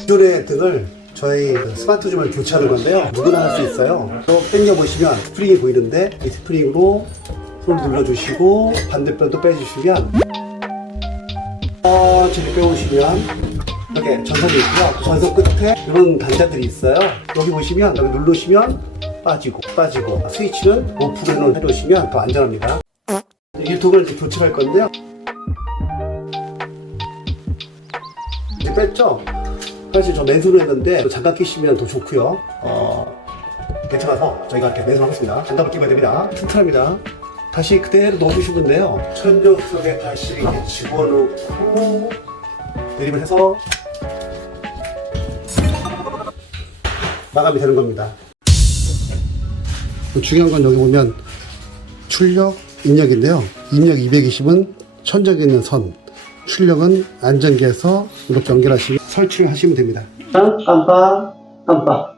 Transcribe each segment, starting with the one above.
기존의 등을 저희 그 스마트 주말 교체하는 건데요. 누구나 할 수 있어요. 또 당겨보시면 스프링이 보이는데 이 스프링으로 손을 눌러주시고 반대편도 빼주시면 천천히 빼오시면 이렇게 전선이 있고요. 전선 끝에 이런 단자들이 있어요. 여기 보시면 여기 누르시면 빠지고 빠지고 스위치는 오프로 해놓으시면 더 안전합니다. 이 이제 교체할 건데요. 뺐죠? 사실 저 맨손으로 했는데 장갑 끼시면 더 좋고요. 어, 괜찮아서 저희가 이렇게 맨손 하겠습니다. 장갑을 끼면 됩니다. 튼튼합니다. 다시 그대로 넣어주시면 돼요. 천정 속에 다시 이렇게 집어넣고 내림을 해서 마감이 되는 겁니다. 중요한 건 여기 보면 출력, 입력인데요. 입력 220은 천정에 있는 선, 출력은 안전기에서 이렇게 연결하시면 설치를 하시면 됩니다. 깜빡, 깜빡.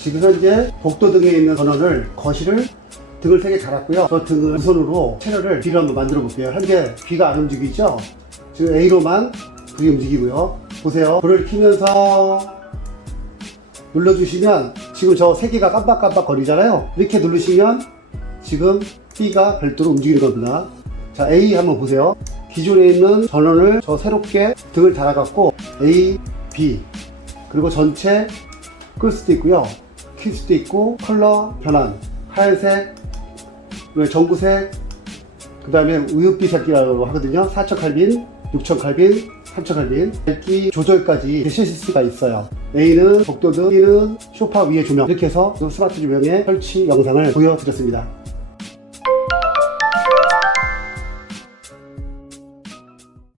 지금 현재 복도 등에 있는 전원을 거실을 등을 세개 달았고요. 저 등을 우선으로 채널을 B로 한번 만들어 볼게요. 현재 B가 안 움직이죠? 지금 A로만 V이 움직이고요. 보세요. 불을 켜면서 눌러주시면 지금 저 세 개가 깜빡깜빡 거리잖아요. 이렇게 누르시면 지금 B가 별도로 겁니다. 자, A 한번 보세요. 기존에 있는 전원을 저 새롭게 등을 달아갖고 A, B 그리고 전체 끌 수도 있고요. 킬 수도 있고 컬러 변환 하얀색, 전구색, 그 다음에 우윳빛색이라고 하거든요. 4천 칼빈, 6천 칼빈, 3천 칼빈 밝기 조절까지 되실 수가 있어요. A는 복도등, B는 소파 위에 조명 이렇게 해서 스마트 조명의 설치 영상을 보여드렸습니다.